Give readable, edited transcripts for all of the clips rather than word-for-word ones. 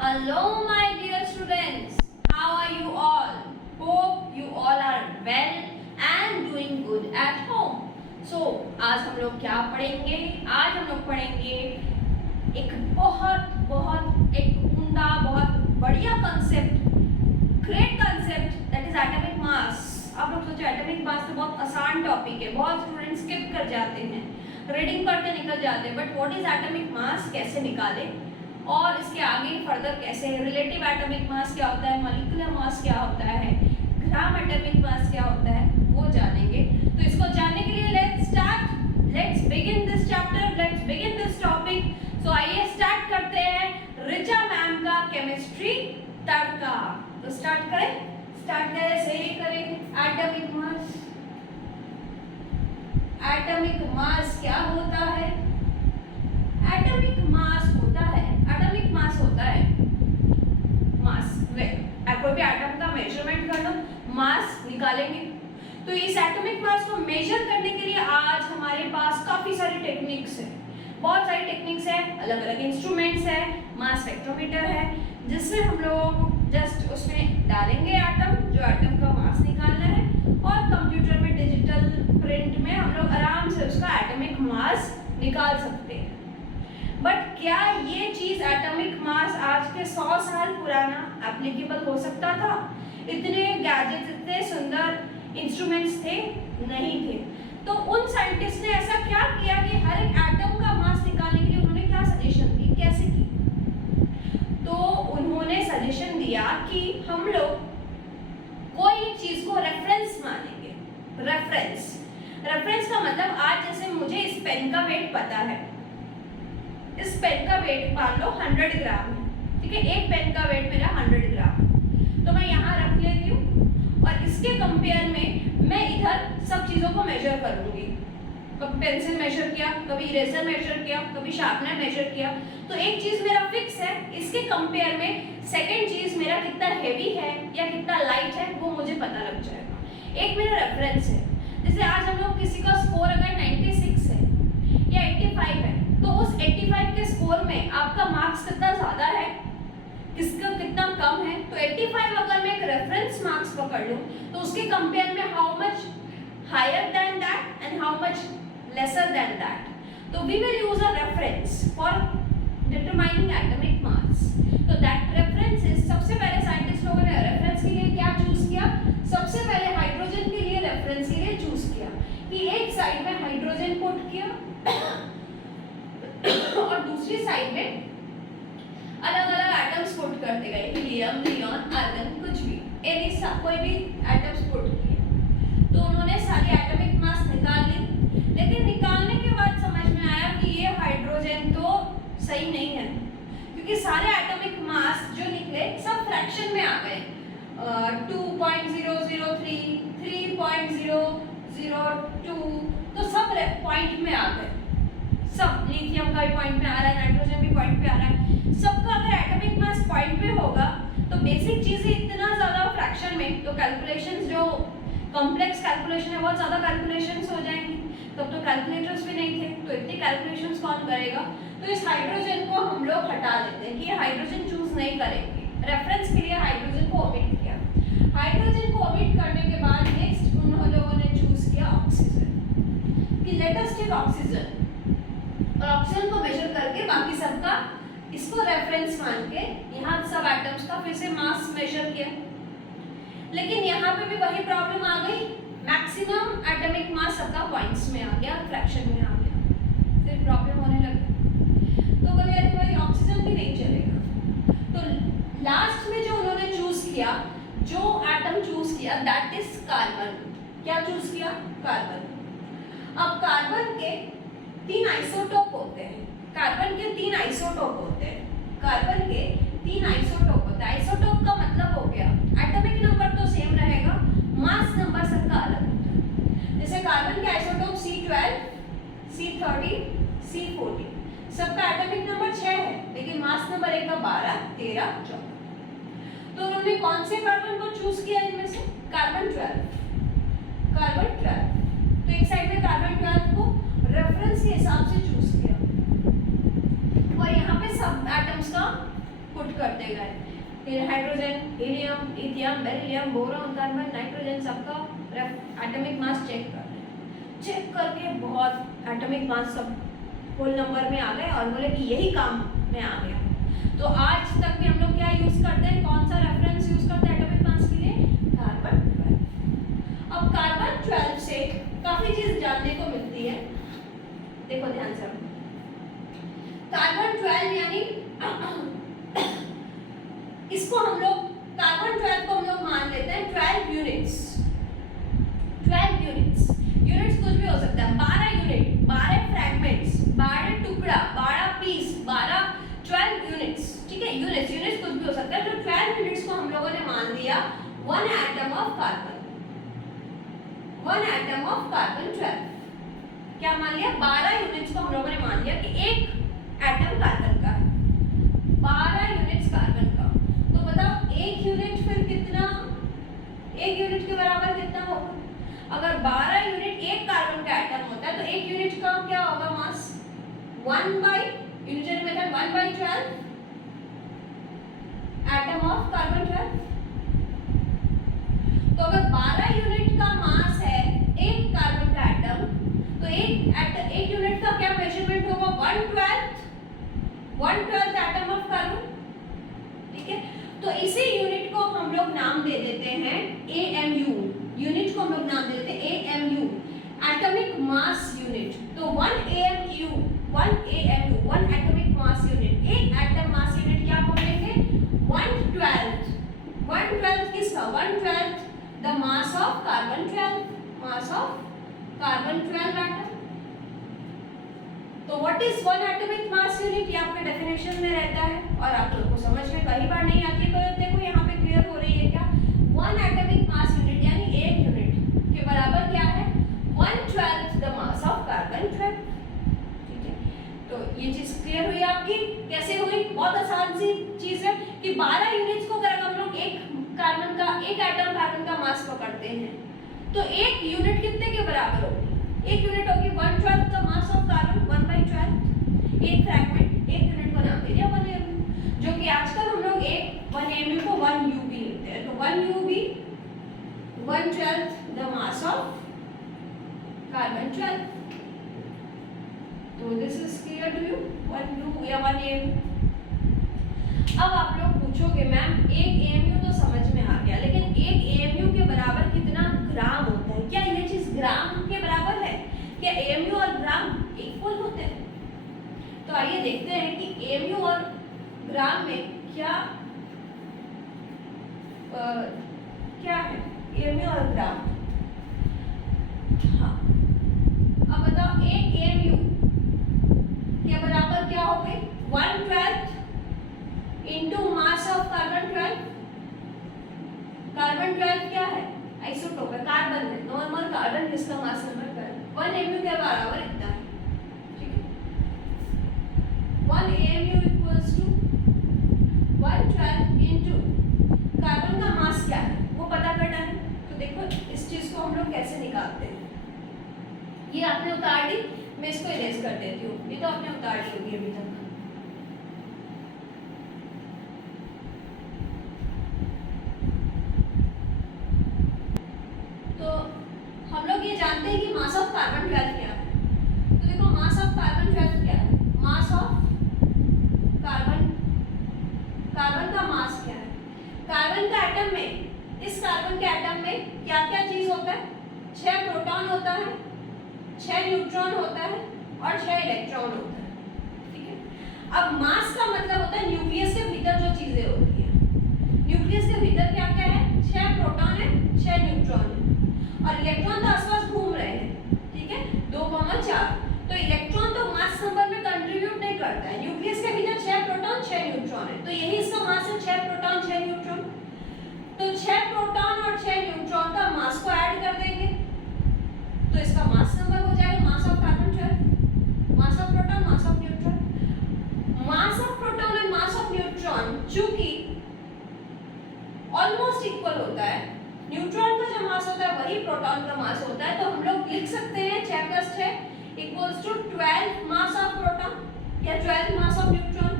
Hello, my dear students. How are you all? Hope you all are well and doing good at home. So, आज हम लोग क्या पढ़ेंगे? आज हम लोग पढ़ेंगे एक बहुत एक उम्दा, बहुत बढ़िया concept, great concept, that is atomic मास. आप लोग सोचो एटॉमिक मास तो बहुत आसान टॉपिक है, बहुत स्टूडेंट स्किप कर जाते हैं, रीडिंग पढ़ के निकल जाते हैं. बट व्हाट इज एटॉमिक मास, कैसे निकाले और इसके आगे फर्दर कैसे, रिलेटिव एटॉमिक मास क्या होता है, मॉलिक्यूलर मास क्या होता है, ग्राम एटॉमिक मास क्या होता है, वो जानेंगे. तो इसको जानने के लिए let's begin this chapter, let's begin this topic. So आइए स्टार्ट करते हैं ऋचा मैम का केमिस्ट्री तड़का. तो स्टार्ट करें सही करें. एटॉमिक मास, एटॉमिक मास क्या होता है? एटॉमिक मास होता है मास. कोई भी एटम का मेजरमेंट कर लो, मास निकालेंगे. तो इस एटॉमिक मास को मेजर करने के लिए आज हमारे पास काफी सारी टेक्निक्स है, बहुत सारी टेक्निक्स है, अलग अलग इंस्ट्रूमेंट्स है, मास स्पेक्ट्रोमीटर है, जिससे हम लोग जस्ट उसमें डालेंगे एटम, जो एटम का मास निकालना है, और कंप्यूटर में डिजिटल प्रिंट में हम लोग आराम से उसका एटॉमिक मास निकाल सकते हैं. बट क्या ये चीज एटॉमिक मास आज के 100 साल पुराना एप्लीकेबल हो सकता था? इतने गैजेट्स, इतने सुंदर इंस्ट्रूमेंट्स थे? नहीं थे. तो उन साइंटिस्ट ने ऐसा क्या किया कि हर एक एटम का मास निकालने के लिए उन्होंने क्या सजेशन दी, कैसे की? तो उन्होंने सजेशन दिया कि हम लोग कोई चीज को रेफरेंस मानेंगे. रेफरेंस का मतलब, आज जैसे मुझे इस पेन का वेट पता है, इस पेन का वेट मान लो 100 ग्राम है, ठीक है. एक पेन का वेट मेरा 100 ग्राम, तो मैं यहाँ रख लेती हूँ और इसके कंपेयर में मैं इधर सब चीज़ों को मेजर कर लूँगी. कभी पेंसिल मेजर किया, कभी इरेजर मेजर किया, कभी शार्पनर मेजर किया. तो एक चीज़ मेरा फिक्स है, इसके कंपेयर में सेकेंड चीज़ मेरा कितना हैवी है या कितना लाइट है वो मुझे पता लग जाएगा. एक मेरा रेफरेंस है. जैसे आज हम लोग किसी का स्कोर अगर 96 है या 85 है, तो उस 85 के स्कोर में आपका मार्क्स कितना ज़्यादा है, किसका कितना कम है. तो 85 अगर मैं एक रेफरेंस मार्क्स पकड़ लूँ तो उसके कंपेयर में how much higher than that and how much lesser than that. तो we will use a reference for determining atomic mass. तो दैट रेफरेंस इज, सबसे पहले साइंटिस्ट लोगों ने रेफरेंस के लिए क्या चूज किया? सबसे पहले हाइड्रोजन के लिए रेफरेंस के लिए चूज किया कि एक साइड में हाइड्रोजन पुट किया और दूसरी साइड में अलग अलग एटम्स पुट करते गए, हीलियम, नियॉन, आर्गन, कुछ भी, एनी कोई भी एटम्स पुट किए. तो उन्होंने सारी एटॉमिक मास निकाल ली. लेकिन निकालने के बाद समझ में आया कि ये हाइड्रोजन तो सही नहीं है, क्योंकि सारे एटॉमिक मास जो निकले सब फ्रैक्शन में आ गए. 2.003, 3.002, तो सब पॉइंट में आ गए. सब, लिथियम का भी पॉइंट में आ रहा है, नाइट्रोजन भी पॉइंट पे आ रहा है. सबका अगर एटॉमिक मास पॉइंट पे होगा तो बेसिक चीजें इतना ज्यादा फ्रैक्शन में, तो कैलकुलेशंस, जो कॉम्प्लेक्स कैलकुलेशन है, बहुत ज्यादा कैलकुलेशंस हो जाएंगी. तब तो कैलकुलेटर्स भी नहीं थे, तो इतनी कैलकुलेशंस कौन करेगा? तो इस हाइड्रोजन को हम लोग हटा देते हैं कि ये हाइड्रोजन चूज नहीं करेंगे. रेफरेंस के लिए हाइड्रोजन को ओमिट किया. हाइड्रोजन को ओमिट करने के बाद नेक्स्ट उन लोगों ने चूज किया ऑक्सीजन, कि लेट अस टेक ऑक्सीजन, और ऑक्सीजन को मेजर करके बाकी सबका इसको रेफरेंस मान के यहाँ सब एटम्स का फिर से मास मेजर किया. लेकिन यहाँ पे भी वही प्रॉब्लम आ गई, मैक्सिमम एटॉमिक मास सबका पॉइंट्स में आ गया, फ्रैक्शन में आ गया, फिर प्रॉब्लम होने लगी. तो बोले अरे भाई ऑक्सीजन भी नहीं चलेगा. तो लास्ट में जो उन्होंने चूज किया, जो एटम चूज किया, दैट इज कार्बन. क्या चूज किया? कार्बन. अब कार्बन के 3 आइसोटोप होते हैं. कार्बन के 3 आइसोटोप होते हैं. आइसोटोप का मतलब हो गया एटॉमिक नंबर तो सेम रहेगा, मास नंबर सबका अलग होता है. जैसे कार्बन के आइसोटोप C12, C13, C14, सबका एटॉमिक नंबर 6 है, लेकिन मास नंबर एक का 12, 13, 14. तो उन्होंने कौन से कार्बन को चूज किया इनमें से? कार्बन 12. तो एक साइड में कार्बन 12 को रेफरेंस के हिसाब से चूज किया, और यहाँ पे सब एटम्स का पुट करते गए। फिर hydrogen, helium, lithium, beryllium, boron, carbon, nitrogen सबका एटॉमिक मास चेक कर रहे हैं। चेक करके बहुत एटॉमिक मास सब होल नंबर में आ गए और बोले कि यही काम में आ गया। तो आज तक भी हम लोग क्या यूज करते हैं, कौन सा रेफरेंस यूज करते हैं एटॉमिक मास के लिए, कार्बन 12। अब कार्बन 12 से काफी चीज जानने को मिलती है, देखो ध्यान से। कार्बन 12 यानी इसको हम लोग कार्बन 12 को हम लोग मान लेते हैं 12 यूनिट्स। 12 यूनिट्स, यूनिट्स कुछ भी हो सकता है, 12 यूनिट, 12 फ्रैगमेंट्स, 12 टुकड़ा, 12 पीस, 12 यूनिट्स, ठीक है। यूनिट्स कुछ भी हो सकता है। तो 12 यूनिट्स को हम लोगों ने मान लिया 1 atom of carbon, 1 atom of carbon 12। क्या मान लिया, 12 यूनिट्स को हम लोगों ने मान लिया कि एक एटम कार्बन का है, 12 यूनिट्स कार्बन का। तो बताओ एक यूनिट फिर कितना, एक यूनिट के बराबर कितना होगा? अगर 12 यूनिट एक कार्बन का एटम होता है तो एक यूनिट का क्या होगा मास, 1 by unitary method 1 by 12 atom of carbon 12। तो अगर 12 यूनिट का मास है एक कार्बन का एटम, तो एक यूनिट का क्या मेजरमेंट होगा, 1/12 एटम ऑफ कार्बन, ठीक है। तो इसी यूनिट को हम लोग नाम दे देते हैं AMU, यूनिट को हम लोग नाम देते हैं AMU, एटॉमिक मास यूनिट। तो 1 AMU, 1 एटॉमिक मास यूनिट, एक एटम मास यूनिट क्या बोलेंगे, 1/12 किसका, 1/12 the mass of carbon 12, mass of carbon 12 atom. तो what is 1 atomic mass unit, ये आपके डेफिनेशन में रहता है और आप लोगों को समझ में कई बार नहीं आती है। तो देखो यहाँ पे क्लियर हो रही है क्या, 1 एटॉमिक मास यूनिट यानी एक यूनिट के बराबर क्या है, 1/12 द मास ऑफ कार्बन 12, ठीक है। तो ये चीज क्लियर हुई आपकी, कैसे हुई, बहुत आसान सी चीज है कि 12 यूनिट्स को अगर हम लोग एक कार्बन का, एक एटम कार्बन का मास पकड़ते हैं तो एक यूनिट कितने के बराबर होगी, एक यूनिट होगी 1/12 द मास ऑफ कार्बन, 1/12 एक फ्रैगमेंट, एक यूनिट को नाम दे दिया 1 AMU, जो कि आजकल हम लोग 1 AMU को 1 UB लिखते हैं। तो 1 UB 1/12 the mass of carbon 12। तो this is clear to you, 1 2 या 1 AMU। अब आप लोग पूछोगे मैम एक AMU तो समझ में आ गया, लेकिन एक AMU के बराबर कितना ग्राम होता है, क्या ये चीज ग्राम के बराबर है, क्या AMU और ग्राम इक्वल होते हैं? तो आइए देखते हैं कि AMU और ग्राम में क्या है, AMU और ग्राम। हाँ, अब बताओ एक AMU के बराबर क्या हो गई, 1/12 into mass of carbon 12। Carbon 12 क्या है, आइसोटोप है, कार्बन है, नॉर्मल कार्बन जिसका मास नंबर 12, 1 AMU के बराबर इतना है, ठीक है। 1 AMU equals to 1/12 into carbon का मास क्या है वो पता करना है। तो देखो इस चीज को हम लोग कैसे निकालते हैं, ये आपने उतार दी, मैं इसको इरेज कर देती हूँ, ये तो आपने उतार दी होगी अभी तक। तो हम लोग ये जानते हैं कि मास ऑफ कार्बन 12 क्या है। तो देखो मास ऑफ कार्बन 12 क्या है, मास ऑफ कार्बन, कार्बन का मास क्या है, कार्बन का एटम में, इस कार्बन के एटम में क्या क्या चीज होता है, 6 प्रोटॉन होता है, 6 न्यूट्रॉन होता है और 6 इलेक्ट्रॉन होता है, ठीक है। अब मास का मतलब होता है न्यूक्लियस के भीतर जो चीजें होती है, न्यूक्लियस के भीतर क्या क्या है, 6 प्रोटॉन है, 6 न्यूट्रॉन है और इलेक्ट्रॉन तो आसपास घूम रहे हैं, ठीक है, 2,4। तो इलेक्ट्रॉन तो मास नंबर में कंट्रीब्यूट नहीं करता है, न्यूक्लियस के भीतर 6 प्रोटॉन 6 न्यूट्रॉन है, तो यही इसका मास है, 6 प्रोटॉन 6 न्यूट्रॉन। तो 6 प्रोटॉन और 6 न्यूट्रॉन का मास को ऐड कर देंगे तो इसका मास नंबर हो जाएगा मास of carbon 12, mass of proton, mass of neutron. Mass of proton और मास ऑफ न्यूट्रॉन चूंकि ऑलमोस्ट इक्वल होता है, न्यूट्रॉन का जो मास होता है वही प्रोटॉन का मास होता है, तो हम लोग लिख सकते हैं 6 + 6 equals to 12 mass of proton या 12 मास ऑफ न्यूट्रॉन।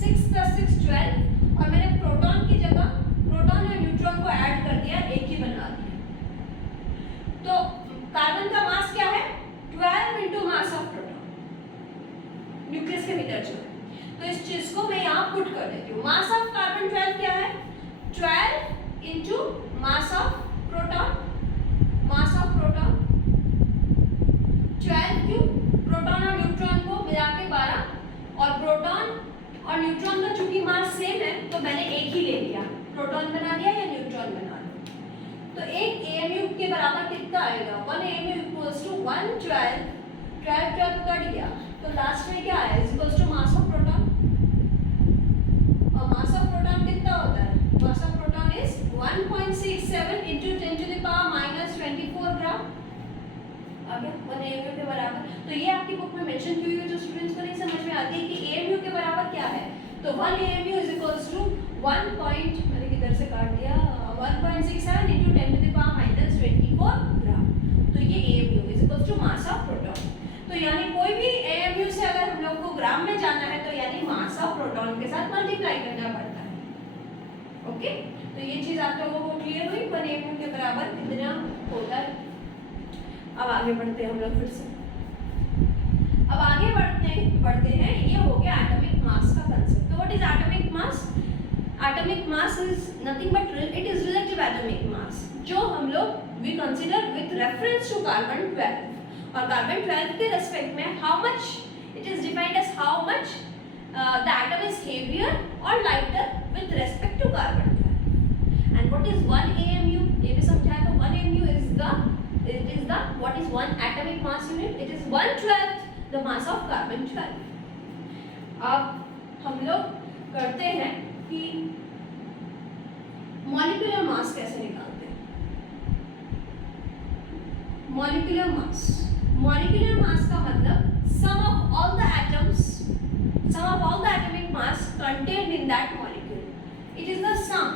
6 + 6 12 देती हूँ। मास ऑफ कार्बन 12 क्या है? 12 into mass of proton, mass of proton 12 क्यों? प्रोटॉन और न्यूट्रॉन को मिला के 12, और प्रोटॉन और न्यूट्रॉन का चूंकि मास सेम है तो मैंने एक ही ले लिया, प्रोटॉन बना दिया या न्यूट्रॉन बना दिया। तो एक AMU के बराबर कितना आएगा? 1 AMU इक्वल्स टू 1 12, 12 12 कट गया तो लास्ट में क्या आया? Is equals to mass of proton, और मास ऑफ प्रोटॉन कितना होता है? Mass of proton is 1.67 into 10 to the power minus 24 gram आ गया 1 AMU के बराबर। तो ये आपकी बुक में मेंशन की हुई है, जो स्टूडेंट्स को नहीं समझ में आती है कि AMU के बराबर क्या है। तो 1 AMU is equals to 1 point, मैंने किधर से काट दिया, 1.67 into 10 to the power minus 24 ग्राम। तो ये AMU is equals to mass of proton। तो यानी कोई भी AMU से अगर हम लोग को ग्राम में जाना है तो यानी मास ऑफ प्रोटॉन के साथ मल्टीप्लाई करना पड़ता है। ओके, तो ये चीज आप लोगों को क्लियर हुई? 1 AMU के बराबर कितना होता है। अब आगे बढ़ते हैं हम लोग फिर से। अब आगे बढ़ते हैं, ये हो गया एटॉमिक मास का कांसेप्ट। तो what is atomic mass? Atomic mass is nothing but it is relative atomic mass, जो हम लोग we consider with reference to carbon 12, और कार्बन 12 के रेस्पेक्ट में how much it is defined as how much the atom is heavier और lighter with respect to carbon 12। And what is 1 AMU? ये भी समझाया। तो 1 AMU is the what is one atomic mass unit? It is 1/12 the mass of carbon 12। अब हम लोग करते हैं कि मॉलिक्यूलर मास कैसे निकालते हैं। मॉलिक्यूलर मास का मतलब sum of all the atomic mass contained in that molecule। It is the sum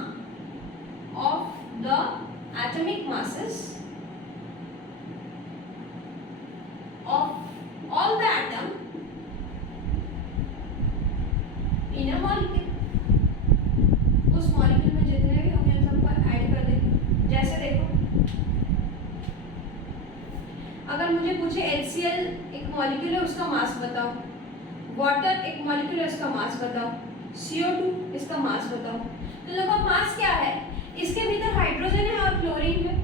of the atomic masses of all the atom in a molecule। उस मॉलिक्यूल में जितने भी होंगे सबको ऐड कर देंगे। जैसे देखो, अगर मुझे पूछे HCl एक मॉलिक्यूल है उसका मास बताओ, वाटर एक मॉलिक्यूल है उसका मास बताओ, CO2 इसका मास बताओ। तो देखो मास क्या है? इसके भीतर हाइड्रोजन है और क्लोरीन है,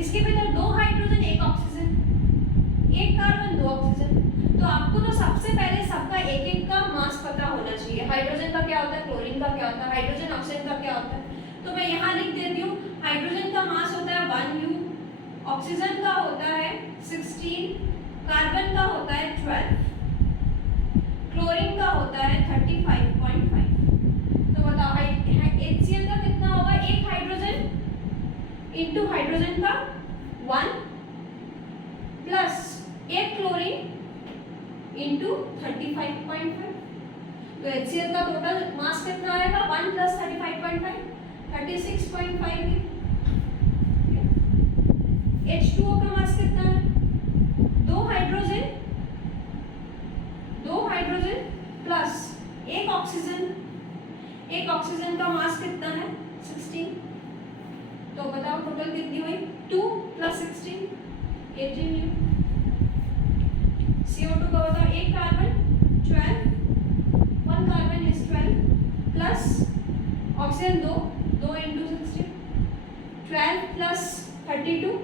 इसके भीतर 2 हाइड्रोजन 1 ऑक्सीजन, 1 कार्बन 2 ऑक्सीजन। तो आपको तो सबसे पहले सबका एक एक का मास पता होना चाहिए। हाइड्रोजन का क्या होता है, क्लोरीन का क्या होता है, हाइड्रोजन ऑक्सीजन का क्या होता है। तो मैं यहाँ लिख देती हूँ, हाइड्रोजन का मास होता है 1U, ऑक्सीजन का होता है 16, कार्बन का होता है 12, क्लोरीन का होता है 35.5। तो बताओ HCl का कितना होगा? एक हाइड्रोजन इंटू हाइड्रोजन का 1 प्लस एक क्लोरीन इंटू 35.5। तो HCl का टोटल मास कितना आएगा? 1 प्लस 35.5 36.5। H2O का मास कितना है? 2 हाइड्रोजन प्लस एक ऑक्सीजन का मास कितना है? 16। तो बताओ टोटल कितनी हुई? 2 प्लस 16 18। CO2 का बताओ, एक carbon 12, 1 carbon is 12 plus oxygen 2 into 16, 12 plus 32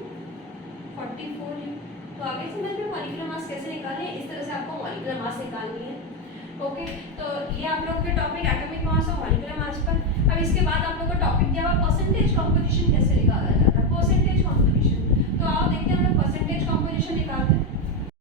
44 है। तो आगे समझ में मॉलिक्यूलर मास कैसे निकालें, इस तरह से आपको मॉलिक्यूलर मास निकालनी है। ओके, तो ये आप लोग के टॉपिक एटॉमिक मास और मॉलिक्यूलर मास पर। अब इसके बाद आप लोग को टॉपिक दिया हुआ परसेंटेज कंपोजिशन कैसे निकालना